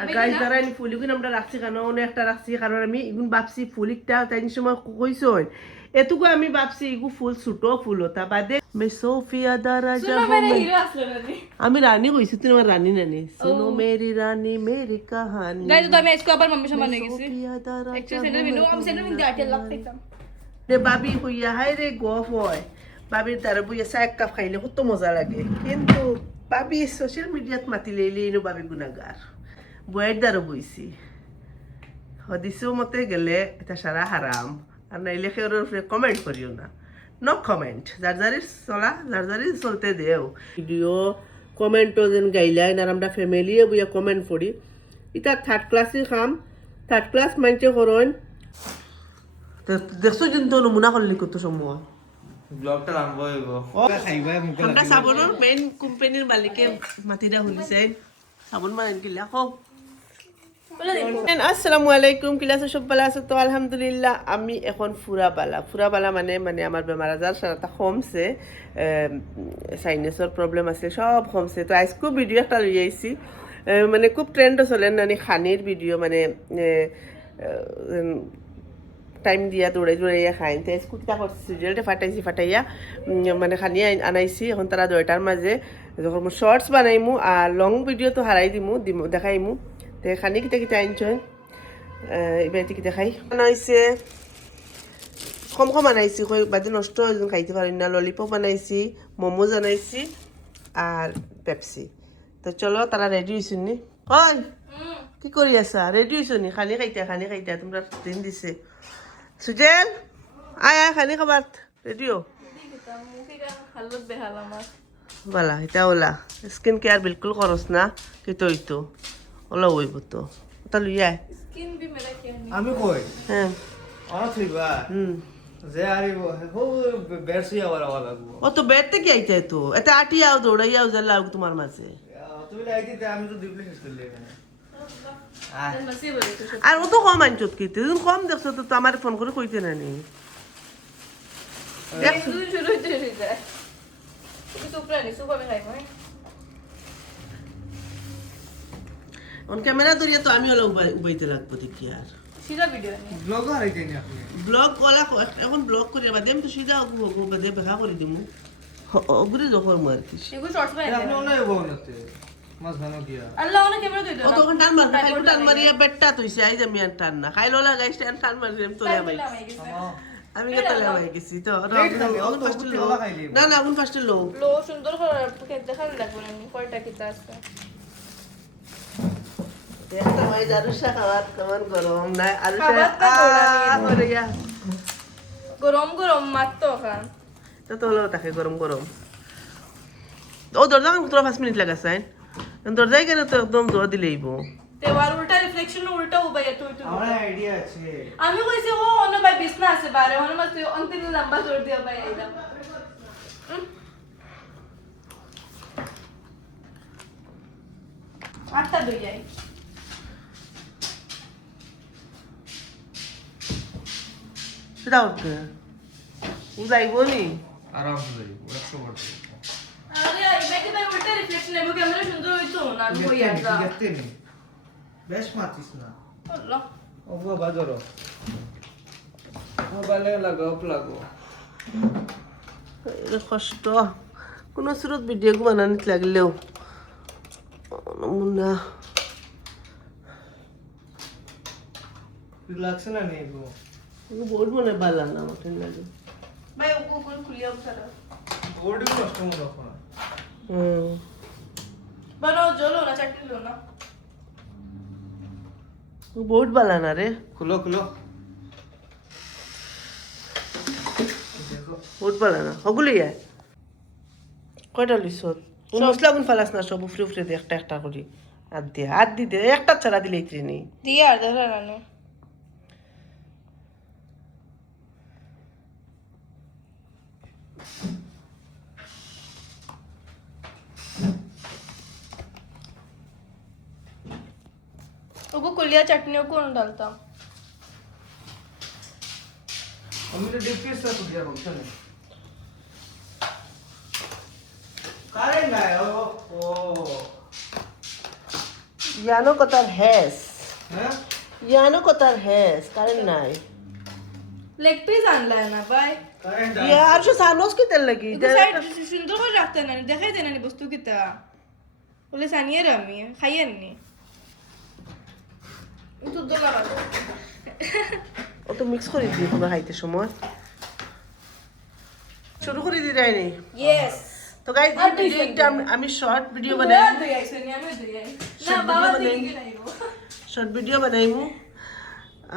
আর guys দ্বারা আমি ফুলিগুন আমরা রাখছি কেন অনেক একটা রাখছি কারণ আমি এগুন ভাবছি ফুলিকটা তাই সময় কইছই এটুকু আমি ভাবছি এগু ফুল ছোট ফুল ওটা বাদে মে সোফিয়া দ্বারা যাব আমি রানী কইছি তুই আমার রানী নানি সুনো মেরি রানী মেরি কাহানি গাইস তো আমি আজকে আবার মাম্মি সমান হয়ে গেছি সোফিয়া দ্বারা একচুয়ালি সেন্টার মিলো আমি সেন্টার মিলো আটে লাগতাম রে বাবি হইয়া হাই রে গফ হয় বাবির দ্বারা বইয়া চা এক কাপ খাইলে কত মজা লাগে কিন্তু বাবি সোশ্যাল মিডিয়াত মাতিলে এলেইনো বাবি গুণাগার বইয়ের দ্বারা বইছি হদিসেও মতে গেলে এটা সারা হারাম আর নাইলে কেউর উপরে কমেন্ট করিও না নো কমেন্ট যার যারি চলা যার যারি চলতে দেও ভিডিও কমেন্টও যেন গাইলাইন আর আমরা ফ্যামিলিও বইয়া কমেন্ট করি এটা থার্ড ক্লাসের কাম থার্ড ক্লাস মাইন্ডে করেন দেখছো কিন্তু নমুনা করলি কত সময় ব্লগটা আরম্ভ হইব খাইবা মুকে আমরা সাবনের মেইন কোম্পানির মালিকে মাতিরা হলিছে সাবন মানে কিলা কও আসসালামু আলাইকুম ক্লাসে সব ভালো আছো তো আলহামদুলিল্লাহ আমি এখন ফুরাবালা মানে আমার বেমার আজার সারাটা কমছে সাইনাসের প্রবলেম আছে সব কমছে তো আজকে ভিডিও একটা লই আইছি মানে খুব ট্রেন্ড চলে নানি খানির ভিডিও মানে টাইম দিয়া দৌড়াইয়া খাই তো স্কুটিটা করছি সিরিয়ালটা ফাটাইয়া মানে খানি আনাইছি এখন তারা দয়টার মাঝে যখন শর্টস বানাইমু আর লং ভিডিও তো হারাই দিমু দেখাইমু তো খানি কিতা আনছন এবার কিতা খাই বানাইছে কম বানাইছি বাদে নষ্ট হয়ে খাইতে পারি না ললিপপ বানাইছি মোমো বানাইছি আর পেপসি তো চলো তারা রেডি হয়েছি নি হয় কি করি আছা রেডি হয়েছ নি খানি খাইতা তোমরা দিন দিছে সুজেল আয় খানি খাবার রেডিও বালা এটা ওলা স্কিন কেয়ার বিলকুল করস না কিন্তু হইতো ওলা হইব তো ওটা লইয়া আমি কই হ্যাঁ অনাথ হইবা যে আরিব হো বেরসি আবার আবার লাগবো ও তো বেডতে কি আইতে তো এটা আটিয়াও দৌড়াইয়াও জালা তোমার মাঝে তুমি লাইতে আমি তো ডিপ্লে শেষ করলি এখানে আর ও তো কম আনছত কি তুই কম দেখছো তো আমার ফোন করে কইতে না নি অন ক্যামেরা ধরিয়া তো আমি ওলা উবাইতে লাগবো দেখি আর ব্লগ হারাইতে নি আপনি ব্লগ ওলা এখন ব্লগ করে বাদে আমি তো সিধা বাদে দেখা করে দিমু ওগুলি যখন আর কি আপনি অন্য হইব নাতে মাছ ভালো দিয়া আল্লাহ ওনা ক্যামেরা কই ও তখন টান মার খাইলো টান মারিয়া বেটটা তইছে আই আমি আর টান না খাইলো লা গাইস টান মারি আমি তোলে ভাই আমি কে তোলে ভাই গেছি তো না আগুন ফাস্টে লো সুন্দর করে দেখার লাগবে না কয়টা কিতা আছে একটা ভাই দারুসা খাওয়াত কেমন গরম না গরম মাত্র খান তো হলো তাকে গরম ও দরজা তোরা 5 মিনিট লাগাছে দরজায় কেন তো একদম জোর দিলেইব তেওয়ার উল্টা রিফ্লেকশন উল্টা উবাই তুই আমার আইডিয়া আছে আমি কইছি ও অন্য ভাই বিছনা আছে বারে অন্য মত অন্তিম লম্বা জোর দিয়া ভাই আইলাম আটটা দুই যাই সেটা উঠবে যাইব নি আরামসে যাইব 100% আরে আইবাকে ভাই উল্টা রিফ্লেকশন নেব ক্যামেরা সুন্দর হইতো না আমি কই আসা গেতে নি বেশ মাতিস না আল্লাহ ও বাজারো মোবাইলে লাগাও লাগো কষ্ট কোনো সুরত ভিডিও বানানিত লাগলেও নমুনা লাগছে না নেই গো বহুত মনে ভালো না আমার লাগে ভাই ও কোন খুলিয়া উঠারা বোর্ডে কষ্ট মনে রাখো না বানো জলো না চাটনি লো না বহুত ভালো না রে খুলো বহুত ভালো না ওগুলি কয়টা লিছত মশলা গুণ ফালাস না সব উফরে দিয়ে একটা করি হাত দিতে একটা ছাড়া দিলে ইত্রি নেই দিয়ে আর দেখা না ওগো কুলিয়া चटनी को कौन डालता আমি তো ডিপকেস টা দিয়া বলছ না কারে না ও ইয়ানো কথার হ্যাস হ্যাঁ ইয়ানো কথার হ্যাস কারেন্ট নাই লেগ পিস আনলা না ভাই কারেন্ট ইয়া আর সে সানোস কি তেল লাগি সাইড সুন্দর করে রাখতে না দেখাই দেন না বস্তু কিতা বলে সানিয়ে রামি খাইয়েন নি তো দোলা বাদ ও তো মিক্স করে দিই তোমরা খাইতে সময় শুরু করে দিই রাইনি ইয়েস তো গাইস এই ভিডিওটা আমি শর্ট ভিডিও বানাই না বাবা দেখি নাই শর্ট ভিডিও বানাইমু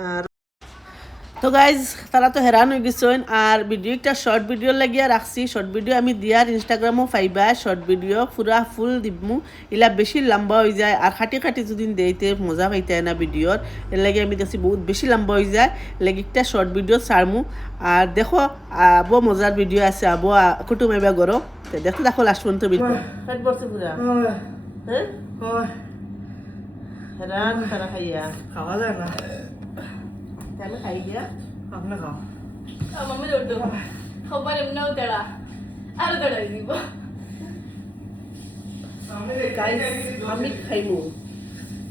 আর তো গাইজ তারা তো হেরান হয়ে গেছেন আর ভিডিও একটা শর্ট ভিডিও লাগিয়ে রাখছি শর্ট ভিডিও আমি দিয়ার ইনস্টাগ্রামও পাইবা শর্ট ভিডিও পুরা ফুল দিমু এলা বেশি লম্বা হয়ে যায় আর খাটি খাটি যদি দেইতে মজা পাইতে না ভিডিওর এর লাগে আমি দেখছি বহুত বেশি লম্বা হয়ে যায় লাগে একটা শর্ট ভিডিও ছাড়মু আর দেখো আবো মজার ভিডিও আছে আবো কুটুম এবা গরো দেখো দেখো লাস্ট পর্যন্ত ভিডিও কাট বসে পুরা হ্যাঁ হেরান তারা খাইয়া খাওয়া যায় না কেন খাই গিয়া আপনি খাও মম্মি দৌড়তো খবর এমনিও তেড়া আরো তেড়াই দিব গাইস আমি খাইমু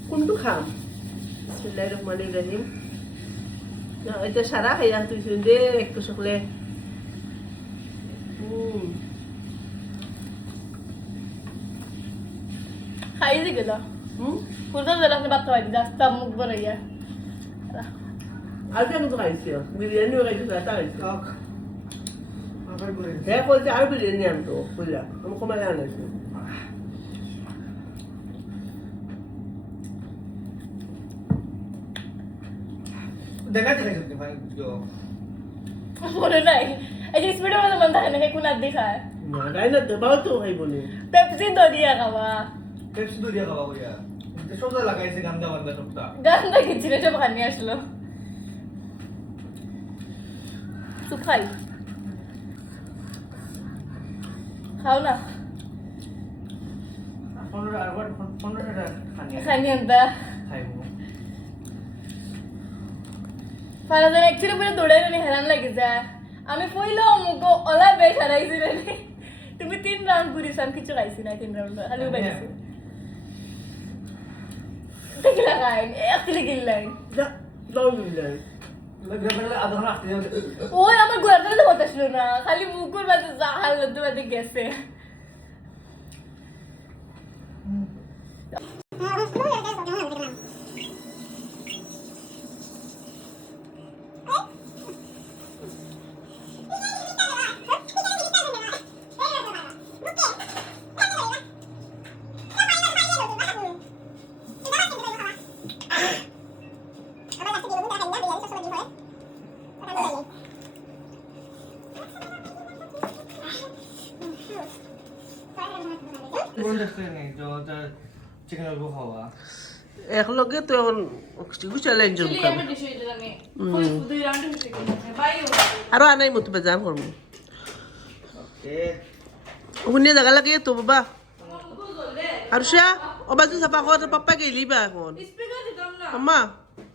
কোনটো খাম বিসমিল্লাহির রহমানির রহিম এটা সারা খাইয়া তুইছেন দে একটু সকলে খাই দি গেল পুরো জেলা সে বাত খাই রাস্তা মুখ বড়াইয়া আর কেন তো খাইছিও বিরিয়ানিও খাইছো তা খাইছো খাও আবার বলে হ্যাঁ বলছে আর বিরিয়ানি আনতো বুঝলা আমি কমাই আনাইছি দেখা যায় সত্যি ভাই जो মনে নাই এই যে স্পিডের মধ্যে মন থাকে না কোন আদি খায় না গাই না দেবাও তো খাইব নি পেপসি দরিয়া খাওয়া পেপসি দুরিয়া খাওয়া কইয়া সবটা লাগাইছে গান্দা বান্দা সবটা গান্দা কিছু না সব খানি আসলো তুই খাই খাও না 15 আর 15 টাকা খানি খানি আনতা খাইবো ফারাদান একচুয়ালি পুরো দৌড়াই নি হেরান লাগি যায় আমি কইলো মুগো ওলা বেশ হারাইছি রে তুমি 3 রাউন্ড ঘুরিছ আমি কিছু খাইছি না 3 রাউন্ড খালি বাইছি দেখি লাগাই একচুয়ালি গিল্লাই দাও বিরিয়ানি লাগবে আধা ঘন্টা আসতে যাবে ওই আমার গোড়াটা তো হতাছিল না খালি মুকুর বাজে জাহাল মধ্যে বাজে গেছে কোন দেখতে নেই তো চিকেন রোল খাওয়া একলগে তো এখন গুছালে একজন চলি খাবে আমরা ডিশ হইতে জানি কই দুই রাউন্ড হইছে বাই আরো আনাই মতো বেজান করবো এ শুনিয়ে জাগা লাগে তো বাবা আর সে অবাজু চাপা কর পাপ্পা গেলি বা এখন স্পিকার দিতাম না আম্মা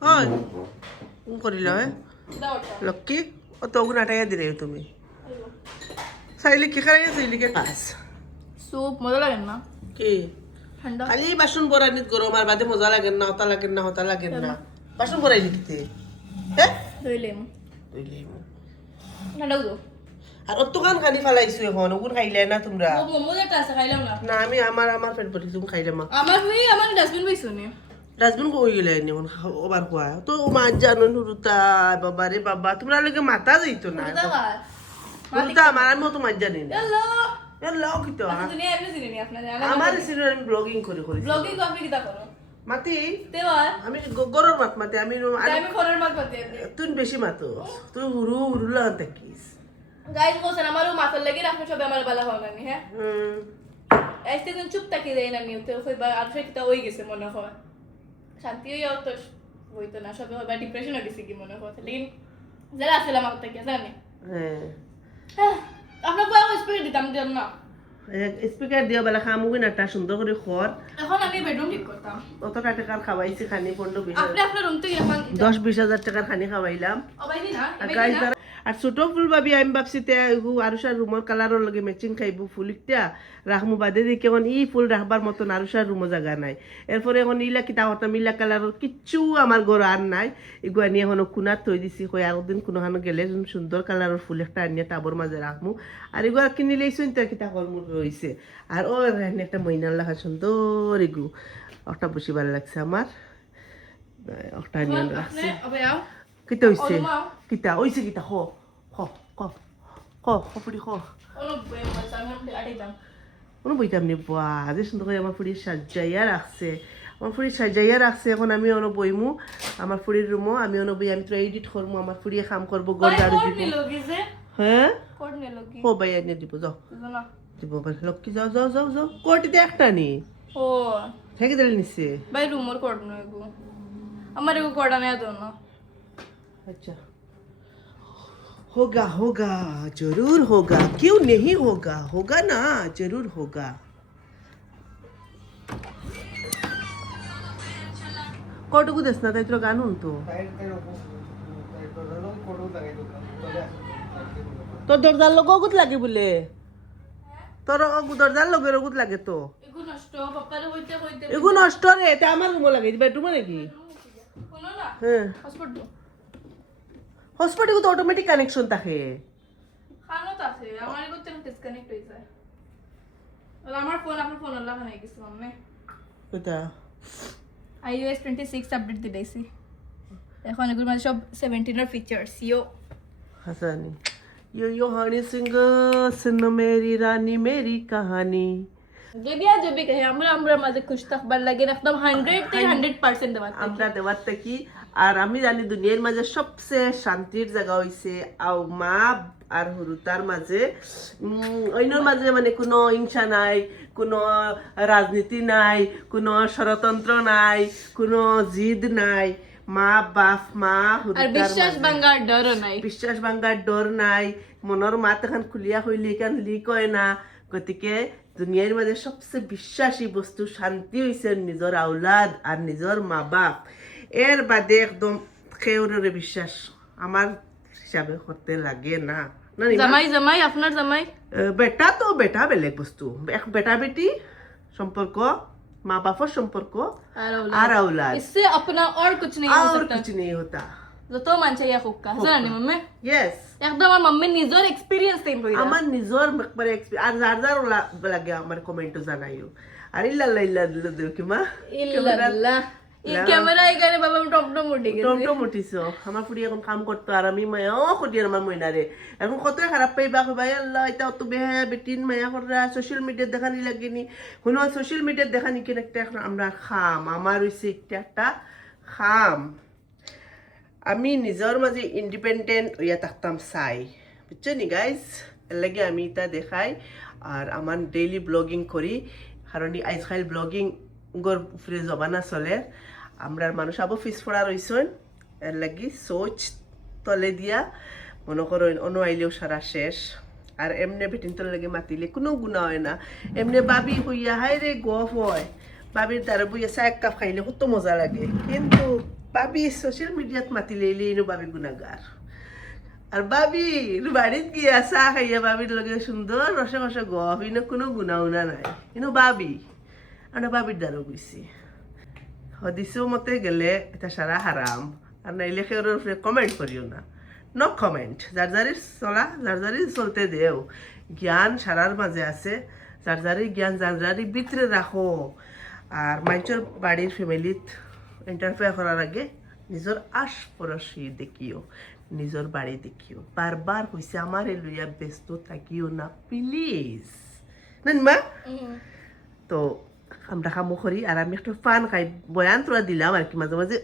হয় করিলা হে দাওটা লক্কি ও তো গুণ আটাইয়া দিলে তুমি চাইলে কি খাই চাইলে কে পাস সুপ মজা লাগে না কি ঠান্ডা খালি বাসন বরানিত গরম আর বাদে মজা লাগে না হতা লাগে না হতা লাগে না বাসন বরাই লিখিতে হ্যাঁ ধইলেম বুঝলি ঠান্ডা গো আর অতখান খালি ফালাইছো এখন ওগুন খাইলে না তোমরা ও মোমো যেটা আছে খাইলাম না না আমি আমার পেট ভরি তুমি খাইলে মা আমার ডাস্টবিন পাইছো নি ডাস্টবিন কই গেলে নি ওবার খোয়া তো মা জানো নুরুতা বাবা রে বাবা তোমরা লগে মাথা যাইতো না নুরুতা আমার আমি তো মাছ জানি না হ্যালো এ লাও কি তো আচ্ছা দুনিয়া এমনি চিনি নি আপনাদের আমার সিনিয়র আমি ব্লগিং করে করি ব্লগিং কো আপনি কিটা করো মাতি তেওয়ার আমি গরর মাত মাতি আমি আমি ফোনের মাত পাতে তুই বেশি মাতো তুই হুরু হুরু লাগান থাকিস গাইস কোসেন আমারও মাথার লাগি রাখবে সবে আমার বালা হওয়া নি হ্যাঁ আজকে দিন চুপ থাকি দেই না নিউতে কইবা আর সেটা হই গেছে মনে হয় শান্তি হইও তো হইতো না সবে হইবা ডিপ্রেশন হয়ে গেছে কি মনে হয় লেকিন যারা আসলে আমার থেকে জানি হ্যাঁ আপনার কয় স্পিড দিতাম দিতাম না স্পিকার দিও বেলা খামুগি নাটা সুন্দর করে খর এখন আমি বেডরুম ঠিক করতাম অত টাকার খাওয়াইছি খানি 15-20 আপনি আপনার রুম থেকে এখন 10-20 হাজার টাকার খানি খাওয়াইলাম অবাইদি না আর ছোট ফুল ভাবি আমি ভাবছি তে আরুষার রুমের কালারের লগে ম্যাচিং খাইব ফুল ইটা রাখমু বাদে দেখি এখন ই ফুল রাখবার মতন আরুষার রুমও জায়গা নাই এরপরে এখন ইলা কিতা হতাম ইলা কালারের কিচ্ছু আমার ঘর আর নাই এগুলো আনি এখন কুনাত থই দিছি কই আরেকদিন কোনোখানে গেলে সুন্দর কালারের ফুল একটা আনিয়ে টাবর মাঝে রাখমু আর এগুলো কিনি লইছুন তো কিতা কর্মুর রয়েছে আর ও এখানে একটা মইনার লেখা সুন্দর এগু একটা বেশি ভালো লাগছে আমার একটা আনিয়ে রাখছি Apa ya? কিতা হইছে Ono mau? কিতা হইছে কিতা খ খ খ খ ফুড়ি খ Ono boleh macam yang ada jam. কোনো বইতাম নি বাহ যে সুন্দর করে আমার ফুড়ি সাজাইয়া রাখছে আমার ফুড়ি সাজাইয়া রাখছে এখন আমি অন বইমু আমার ফুড়ির রুমও আমি অন বই আমি তো এডিট করবো আমার ফুড়িয়ে কাম করবো গড় Kau ঝাড়ু kau দিব ni logi sih? হ্যাঁ Kau ni logi. ও ভাই এনে দিব যাও Sana. দিব লক্ষ্মী যাও যাও যাও যাও কোটিতে একটা নি Oh, থেকে দিলে নিচ্ছে by rumor kau ni aku. Amar aku kau dah ni ada na. अच्छा होगा होगा जरूर होगा क्यों नहीं होगा होगा ना जरूर होगा কটুকু দেশ না তাই তো গান তো তোর দরজার লোক অগুত লাগে বলে তোর দরজার লোকের অগুত লাগে তো Iku nashto, papa dah hoite. এগু নষ্ট রে এটা আমার রুমও লাগে বেডরুমে নাকি Kono na? হ্যাঁ Passport do. হসপিটালে তো অটোমেটিক কানেকশন থাকে Kano ta se? Amar iku terus disconnect hoye jay. Ola amar phone apnar phone Allah banai gise mamme. এটা iOS 26 update দিলাইছি। এখন এগুলোর মধ্যে সব 17 এর ফিচারস ইও हसानी यो हनी सिंह सुन मेरी रानी मेरी कहानी দুনিয়া জবি কহে আমরা মাঝে খুশ থাকবার লাগে একদম 100 তে 100% দেওয়া আমরা দেওয়ার কি আর আমি জানি দুনিয়ার মাঝে সবচেয়ে শান্তির জায়গা হইছে আও মা আর হুরুতার মাঝে অন্যর মাঝে মানে কোনো হিংসা নাই কোনো রাজনীতি নাই কোনো ষড়যন্ত্র নাই কোনো জিদ নাই মা বাপ মা আর হুরুতার বিশ্বাস মাঝে। ভাঙার ডর নাই বিশ্বাস ভাঙার ডর নাই মনের মাত এখন খুলিয়া হইলে কেন লিক হয় না গতিকে দুনিয়ার মাঝে সবচেয়ে বিশ্বাসী বস্তু শান্তি হইছে নিজের আউলাদ আর নিজের মা বাপ এর বাদে একদম কেউরে বিশ্বাস আমার হিসাবে করতে লাগে না না নিমা? জামাই আপনার জামাই বেটা তো বেটা বেলেগ বস্তু এক বেটা বেটি সম্পর্ক মা বাপর সম্পর্ক আর আউলাদ इससे अपना और कुछ नहीं हो और सकता कुछ नहीं होता যত মানছে ইয়া হুক্কা জানি মাম্মে यस একদম আমার মাম্মে নিজের এক্সপেরিয়েন্স তেম কইরা আমার নিজর একবারে আর যার যার লাগে আমার কমেন্টও জানাইও আর ইল্লা ইল্লা দিল কি মা ইল্লাল্লাহ এই ক্যামেরা এখানে বাবা টপটপ উঠে গেছে টমটম উঠিছো আমার ফুড়ি এখন কাম করতো আর আমি মায়া খুঁটিয়ে আমার মইনারে এখন কতই খারাপ পাইবা কইবা আল্লাহ এটা অত বেহা বেটিন মায়া করা সোশ্যাল মিডিয়াত দেখানি লাগেনি শুনো সোশ্যাল মিডিয়াত দেখানি কেন একটা এখন আমরা খাম আমার হইছে একটা খাম আমি নিজের মাঝে ইন্ডিপেন্ডেন্ট হইয়া থাকতাম চাই বুঝছো নি গাইজ এর লাগে আমি এটা দেখাই আর আমার ডেইলি ব্লগিং করি কারণ আজকাল ব্লগিং গর উপরে জবানা চলে আমরার মানুষ আবো ফিস ফোড়া রইছেন এর লাগি সোচ তলে দিয়া মনে করো অন্য আইলেও সারা শেষ আর এমনি বেটিন তলে লাগে মাতিলে কোনো গুণা হয় না এমনি বাবি হইয়া হাই রে গফ হয় বাবির দ্বারা বইয়া চা এক কাপ খাইলে কত মজা লাগে কিন্তু বাবি সোশ্যাল মিডিয়াত মাতিলে এলেই বাবি গুণাগার আর বাবির বাড়িত গিয়া চাহ খাইয়া বাবির লগে সুন্দর রসে রসে গফ ইনো কোনো গুণা উনা নাই কিন্তু বাবি আমরা বাবির দ্বারা গেছি হদিসেও মতে গেলে এটা সারা হারাম আর নাইলে কেউ কমেন্ট করিও না ন কমেন্ট যার যারি চলা যার যারি চলতে দেও জ্ঞান সারার মাঝে আছে যার যারি জ্ঞান যার যারি ভিতরে রাখো আর মানুষের বাড়ির ফ্যামিলিত ইন্টারফেয়ার করার আগে নিজের আশপড়শি দেখিও নিজের বাড়ি দেখিও বারবার কইছে আমার লইয়া ব্যস্ত থাকিও না প্লিজ না মা তো আমরা খামো করি আর আমি একটা ফান খাই বয়ান তোরা দিলাম আর কি মাঝে মাঝে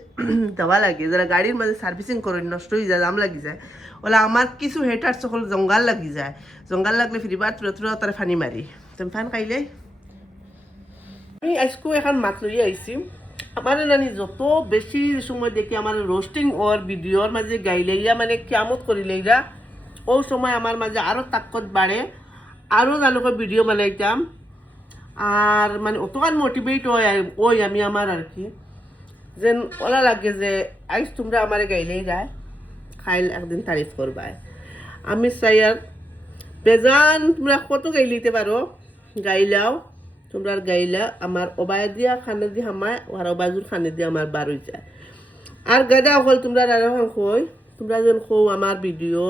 দেওয়া লাগে যারা গাড়ির মাঝে সার্ভিসিং করে নষ্ট হয়ে যায় দাম লাগি যায় ওলা আমার কিছু হেটার সকল জঙ্গাল লাগি যায় জঙ্গাল লাগলে ফিরিবার তোরা তোরা তারা ফানি মারি তুমি ফান খাইলে আমি আজকেও এখন মাত লই আইছি আমার নানি যত বেশি সময় দেখি আমার রোস্টিং ওর ভিডিওর মাঝে গাইলেইয়া মানে কিয়ামত করিলেইরা ও সময় আমার মাঝে আরও তাকত বাড়ে আরও জালুকের ভিডিও বানাইতাম আর মানে অতখান মোটিভেট হয় ওই আমি আমার আর কি যেন ওলা লাগে যে আইস তোমরা আমার গাইলেই যায় খাইল একদিন তারিফ করবায় আমি চাই আর বেজান তোমরা কত গাইলিতে পারো গাইলাও তোমরা গাইলা আমার অবায় দিয়া খানে দিয়ে হামায় আর অবাজুর খানে দিয়ে আমার বার হয়ে যায় আর গাদা হল তোমরা আর কই তোমরা যেন কো আমার ভিডিও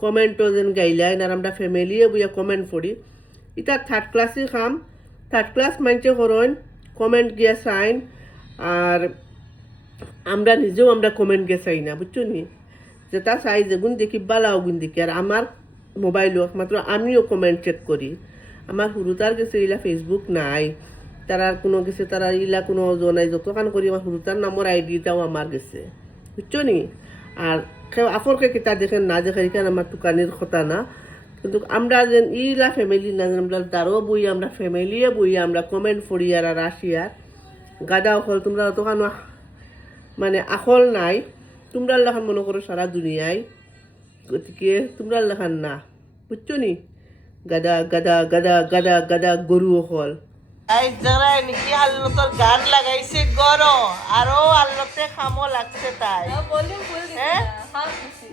কমেন্টও যেন গাইলাই আর আমরা ফ্যামিলিয়ে বইয়া কমেন্ট করি এটা থার্ড ক্লাসই খাম থার্ড ক্লাস মাইন্ডে করেন কমেন্ট গিয়া চাইন আর আমরা নিজেও আমরা কমেন্ট গিয়ে চাই না বুঝছো নি যেটা চাই যেগুন দেখি বালাও গুণ দেখি আর আমার মোবাইলও একমাত্র আমিও কমেন্ট চেক করি আমার হুরুতার গেছে ইলা ফেসবুক নাই তারা কোনো গেছে তারা ইলা কোনো নাই যতখান করি আমার হুরুতার নামের আইডিটাও আমার গেছে বুঝছো নি আর কেউ আফরকে কিতা দেখেন না দেখে এখানে আমার টুকানির কথা না কিন্তু আমরা যেন ইলা ফ্যামিলি না যেন আমরা তারও বই আমরা ফ্যামিলিয়ে বই আমরা কমেন্ট করি আর আসি আর গাদা হল তোমরা অতখান মানে আখল নাই তোমরা লেখান মনে করো সারা দুনিয়ায় গতিকে তোমরা লেখান না বুঝছো নি গাদা গাদা গাদা গাদা গাদা গরু হল এই যারা নাকি আল্লতর গান লাগাইছে গরো আরো আল্লতে খামো লাগছে তাই ভলিউম ফুল দিছি হ্যাঁ? হাফ দিছি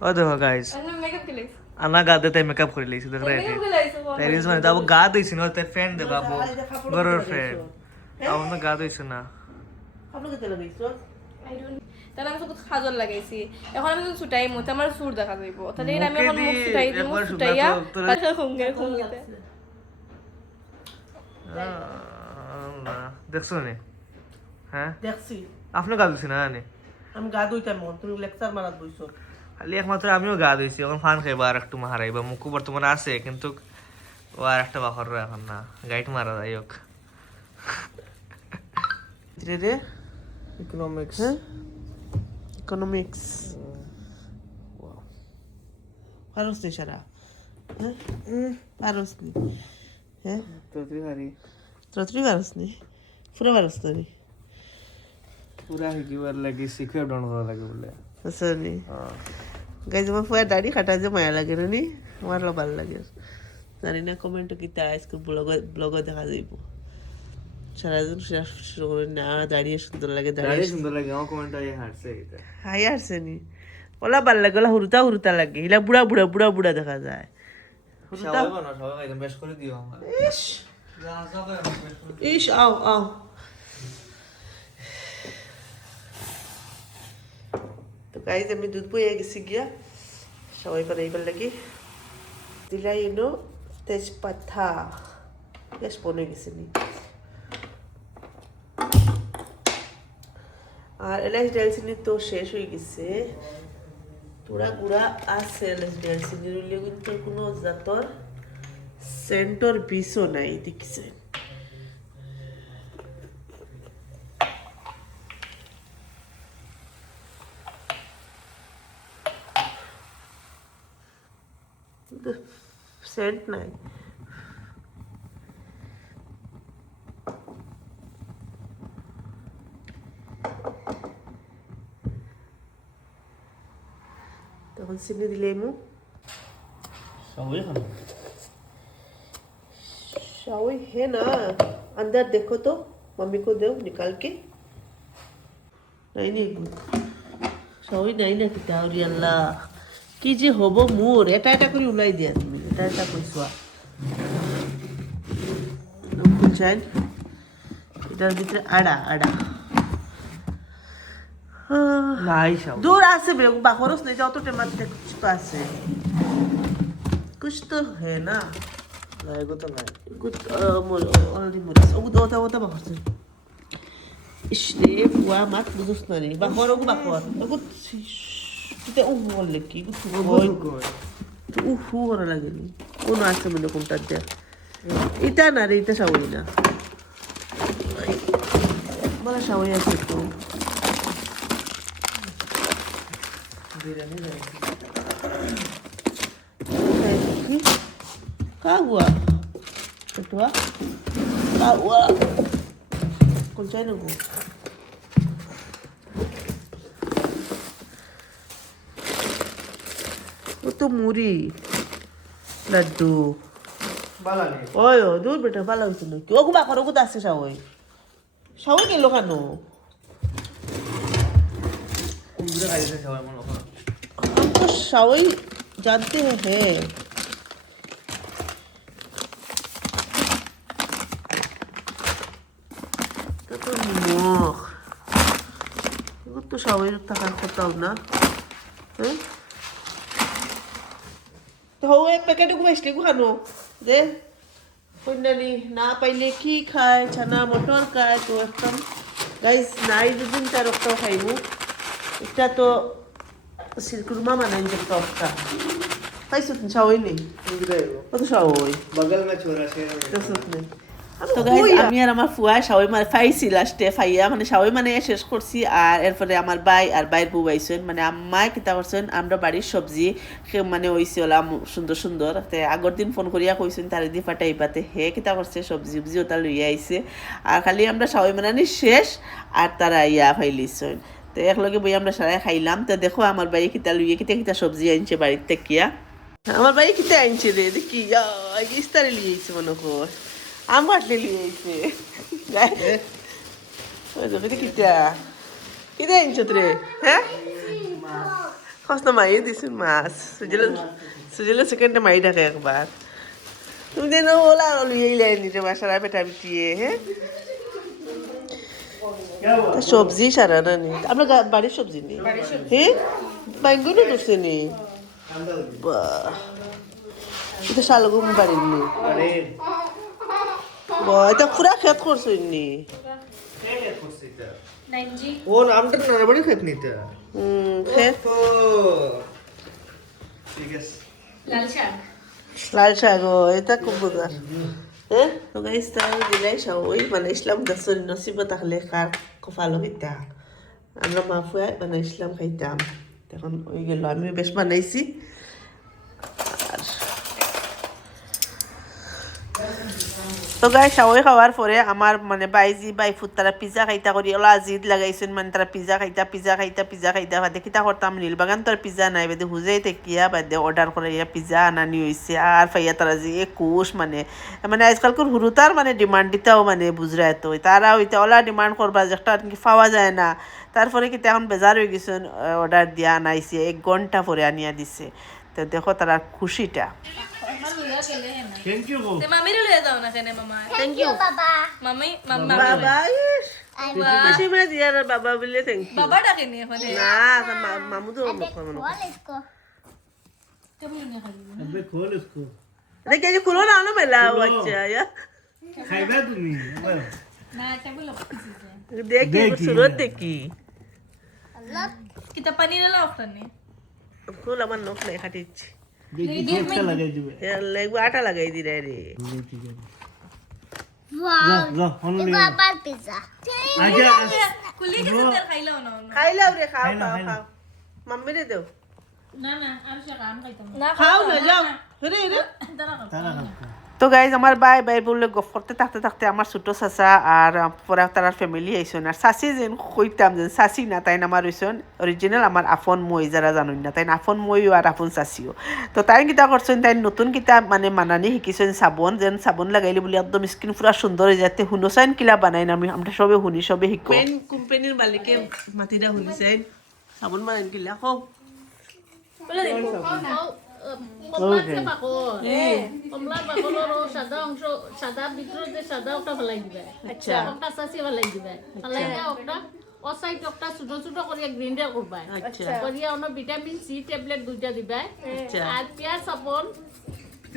ও দেখো গাইস আমি মেকআপ কে লাইছি আনা গা দেতে মেকআপ করে লইছি দেখ রে মেকআপ কে লাইছি প্যারিস মানে তাও গা দিছি না তে ফ্রেন্ড দে বাবু গরর ফ্রেন্ড তাও না গা দিছি না আপনাকে তো লাগাইছো আই ডোন্ট তাহলে আমি সব খাজল লাগাইছি এখন আমি যদি ছুটাই মতে আমার সুর দেখা যাইব তাহলে আমি এখন মুখ ছুটাই দিব একবার ছুটাইয়া শুকনা তো তারপর খুঙ্গে খুঙ্গে না দেখছো নি হ্যাঁ দেখছি আপনি গা দিছি না নি আমি গা ধুইতাম মন তুমি লেকচার মারাত বইছো খালি একমাত্র আমিও গা দিয়েছি এখন ফান খাইবা আর একটু হারাইবা মুখ বর্তমানে আছে কিন্তু ও আর একটা বাখর এখন না গাইড মারা যাই হোক রে রে ইকোনমিক্স হ্যাঁ ইকোনমিক্স পারস নি সারা হ্যাঁ পারস নি হ্যাঁ তো তুই হারি ততরি পারস নি পুরো পারস তো নি পুরা হিকিবার লাগি শিখে ডাউন করা লাগে বলে আচ্ছা নি গাইজ আমার পুয়া দাড়ি কাটা যে মায়া লাগে না নি আমারও ভালো লাগে জানি না কমেন্টও কিতা আজকে ব্লগে দেখা যাইব সারাদিন শুরু করে না দাঁড়িয়ে সুন্দর লাগে দাঁড়িয়ে দাঁড়িয়ে সুন্দর লাগে আমার কমেন্ট আই হারছে এটা হাই আসছে নি ওলা ভাল লাগে ওলা হুরুতা হুরুতা লাগে এলা বুড়া বুড়া বুড়া বুড়া দেখা যায় হুরুতা সবাই বানা সবাই একদম বেশ করে দিও আমার ইস ইস আও আও তো গাইজ আমি দুধ বইয়ে গেছি গিয়া সবাই বানাইবার লাগি দিলাই এনো তেজপাতা বেশ বনে গেছে নি আর এলাচ ডালচিনি তো শেষ হয়ে গেছে তোরা গুড়া আছে এলাচ ডালচিনির উল্লেখ কিন্তু কোনো জাতর সেন্টর বিষও নাই দেখছেন সেন্ট নাই তখন চিনি দিলে মু সবাই খানো शावी है ना अंदर देखो तो मम्मी को दो निकाल के नहीं नहीं शावी नहीं ना किता और अल्लाह কি যে হব মোর এটা এটা করে উলাই দিয়া তুমি এটা এটা কইছো বুঝছেন এটার ভিতরে আড়া আড়া নাই সব দূর আছে বেরে বাখরস নেই যাও তো টেমার দেখ कुछ तो আছে कुछ तो है ना নাই গো তো নাই कुछ অলরেডি মরিস ওটা ওটা বাখরস ইস রে বুয়া মাত বুঝছ না রে বাখর ওগো বাখর ওগো এটা বললে কি উফু করা লাগেনি কোন আছে মনে কোনটা দেখ এটা না রে এটা সাবই না বলা সাবই আছে তো क्या हुआ बेटुआ क्या हुआ कौन सा है वो वो तो मुरी लड्डू বালা নেই ওই ও দূর বেটা ভালো হইছে নাকি ওগো বাকর ওগো দাসে সাওই সাওই গেল কেন কুমড়া খাইছে সবাই মনে হয় तो सवई जानते हैं তো নিমখ এগুলো তো সবাই থাকার কথাও না হ্যাঁ তো ওই প্যাকেটে গুয়াইসলে গুহানো যে কন্যানি না পাইলে কি খায় ছানা মটর খায় তো একদম গাইস নাই দুদিন তার একটাও খাইবো এটা তো সিরকুরমা মানাই যে একটা পাইছো তুমি সবাই নেই কত সবাই बगल में छोरा से তো গাইস আমি আর আমার ফুয়া সবাই মানে ফাইছি লাস্টে ফাইয়া মানে সবাই মানে শেষ করছি আর এরপরে আমার ভাই আর ভাইয়ের বউ আইছেন মানে আম্মাই কিতা করছেন আমরা বাড়ির সবজি মানে হইছে ওলা সুন্দর সুন্দর আগের দিন ফোন করিয়া কইছেন তার দি ফাটাই পাতে হে কিতা করছে সবজি উবজি ওটা লইয়া আইছে আর খালি আমরা সবাই মানে শেষ আর তারা ইয়া ফাইলিছেন তো একলগে বই আমরা সারাই খাইলাম তো দেখো আমার ভাই কিতা লইয়া কিতা কিতা সবজি আনছে বাড়ির থেকে আমার ভাই কিতা আনছে রে দেখি ইস্তারে লিয়ে আইছে মনে কর আমার লিলি আইছে ওই দেখি কিটা কিটা আনছো রে হ্যাঁ খস না মাই দিছুন মাছ সুজলে সেকেন্ডে মাই ডাকে একবার তুমি দেন ওলা লুই লাই নিতে বাসারা পেটা বিটিয়ে হ্যাঁ সবজি সারা না নি আমরা বাড়ির সবজি নি হ্যাঁ বাইগুলো করছে নি এটা শালগুম বাড়ির নি এটা পুরা খেত করছো নি ও নামটা না বড় খেত নিতে খেত ঠিক আছে লাল শাক এটা খুব মজার হ্যাঁ তো গাইস তাই দিলাই সবাই মানে ইসলাম দাসর নসিব থাকলে কার কপাল হইতা আমরা মাফুয়া মানে ইসলাম খাইতাম তখন ওই গেল আমি বেশ বানাইছি আর তো গাই সবাই খাওয়ার পরে আমার মানে বাইজি বাইফুত তারা পিজা খাইতা করি ওলা জিদ লাগাইছেন মানে তারা পিজা খাইতা বাদে কিতা করতাম নীলবাগান তো আর পিজা নাই বাদে হুজাই তেকিয়া বাদে অর্ডার করে পিজা আনানি হয়েছে আর ফাইয়া তারা যে কুশ মানে মানে আজকালকার হুরুতার মানে ডিমান্ড দিতেও মানে বুঝরা তো তারা ওইটা ওলা ডিমান্ড করবা যে একটা পাওয়া যায় না তারপরে কিতা এখন বেজার হয়ে গেছেন অর্ডার দিয়া আনাইছে 1 ঘন্টা পরে আনিয়া দিছে তো দেখো তারা খুশিটা থ্যাংক ইউ গো মামিরে লয়ে যাও না কেন মামা থ্যাংক ইউ মামি বাবা খুশি মানে দিয়ার বাবা বলে থ্যাংক ইউ বাবা ডাকে নি এখন না মামু তো अबे खोल इसको দেখে যে খুলো না না মেলা আচ্ছা খাইবা তুমি না কেবল দেখি সুরত দেখি কিতা পানি লা ওখানে খুল আমার নখ নাই খাটিছি দেখি একটা লাগাই দিবে লাগবে আটা লাগাই দি রে যা হন লে আজা কুলি কে তেল খাইলাও না খাইলাও রে খাও খাও মাম্মি রে দেও না না আর সে কাম খাইতাম না খাও না যাও রে রে তারা খাও তো গাইজ আমার ভাই বললে গফ করতে থাকতে আমার ছোট চাচা আর পরে তার ফ্যামিলি আইসন আর চাচি যেন কইতাম যেন চাচি না তাই আমার হইসন অরিজিনাল আমার আপন মই যারা জানুন না তাই আপন মইও আর আপন চাচিও তো তাই কিতা করছেন তাই নতুন কিতা মানে মানানি শিকিছেন সাবন যেন সাবন লাগাইলি বলে একদম স্কিন পুরা সুন্দর হয়ে যাতে শুনোসাইন কিলা বানাই না আমরা সবে শুনি সবে শিখো কোম্পানির মালিকে মাতিরা শুনিছেন সাবন বানাই কিলা কও বলে দেখো কমলার বাকলর সাদা অংশ সাদা ভিতরে যে সাদা ওটা ফেলাই দিবে আচ্ছা ওটা চাচি ফেলাই দিবে ফেলাই ওটা ও সাইড ওটা ছোট ছোট করিয়া গ্রাইন্ডার করবা আচ্ছা করিয়া অন্য ভিটামিন সি ট্যাবলেট দুইটা দিবে আচ্ছা আর পেঁয়াজ সাবন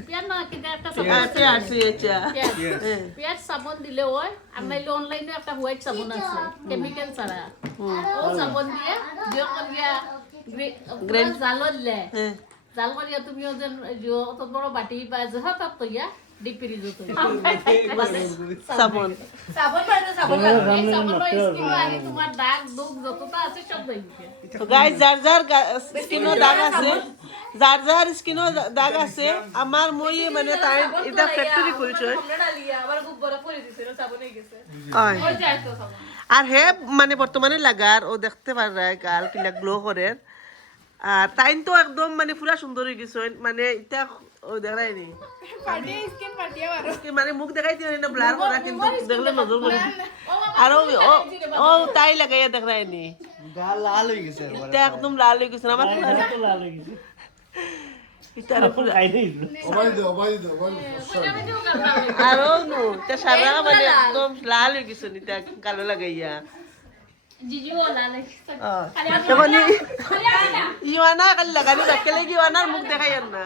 পেঁয়াজ না কিটা একটা আচ্ছা আচ্ছা পেঁয়াজ সাবন দিলে ওই আমরা অনলাইনে একটা হোয়াইট সাবন আছে কেমিক্যাল ছাড়া ও সাবন দিয়ে দিয়ে করিয়া জালত লে জাল করিয়া তুমি ওজন অত বড় বাটি বা যাহা তাত তৈয়া ডিপিরি যত সাবন সাবন মানে সাবন স্কিন আনি তোমার দাগ দুগ যতটা আছে সব যাইবে তো গাইস যার স্কিনও দাগ আছে যার স্কিনও দাগ আছে আমার মই মানে তাই এটা ফ্যাক্টরি খুলছে আমরা লিয়া আবার খুব বড় করে দিছিল সাবন হয়ে গেছে আয় ওই যায় তো সাবন আর হে মানে বর্তমানে লাগার ও দেখতে পারে গাল কিলা গ্লো করে আর তাইন তো একদম মানে পুরা সুন্দর হয়ে গেছে মানে এটা ও দেখাইনি পার্টি স্কিন পার্টি আবার মানে মুখ দেখাইতে না ব্লার করা কিন্তু দেখলে নজর পড়ে আর ও তাই লাগাইয়া দেখাইনি গা লাল হয়ে গেছে এটা একদম লাল হয়ে গেছে আমার তো লাল হয়ে গেছে এটার উপরে Pwede mo yung gagawin. আরো নো এটা সারা মানে একদম লাল হয়ে গেছে এটা কালো লাগাইয়া Gigi wala na. তখন ইওয়ানা কাল লাগানি রাখলে কি ইওয়ানার মুখ দেখাইয়ার না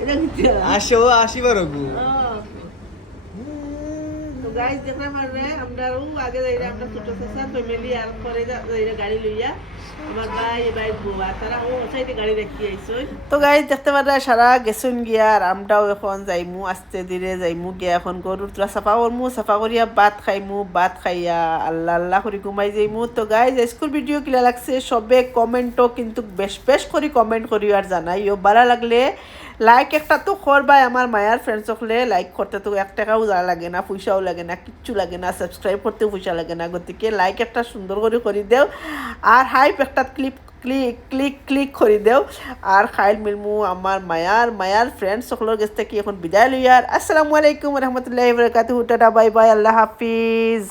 এটা কি আসো আসিবার গো তো গাইস দেখতে পারবে আমরাও আগে যাইরা আমরা ছোট ছোট ফ্যামিলি আর পরে যাইরা গাড়ি লইয়া আমার ভাই বুয়া তারা ও সাইডে গাড়ি রাখি আইছো তো গাইস দেখতে পারবে সারা গেছুন গিয়া আর আমরাও এখন যাইমু আস্তে ধীরে যাইমু গিয়া এখন গরুর তোরা সাফা করমু সাফা করিয়া ভাত খাইমু ভাত খাইয়া আল্লাহ আল্লাহ করে ঘুমাই যাইমু তো গাইস স্কুল ভিডিও কিলা লাগছে সবে কমেন্টও কিন্তু বেশ বেশ করে কমেন্ট করি আর জানাইও ভালো লাগলে লাইক একটা তো করবাই আমার মায়ার ফ্রেন্ডস সকলে লাইক করতে তো 1 টাকাও যা লাগে না পয়সাও লাগে না কিচ্ছু লাগে না সাবস্ক্রাইব করতেও পয়সা লাগে না গতিকে লাইক একটা সুন্দর করে দেও আর হাইপ একটা ক্লিক করে দেও আর খাইল মিলমু আমার মায়ার ফ্রেন্ডস সকলের কাছ থেকে এখন বিদায় লইয়ার আসসালামু আলাইকুম রহমতুল্লাহি ওয়া বারাকাতুহু টাটা বাই বাই আল্লাহ হাফিজ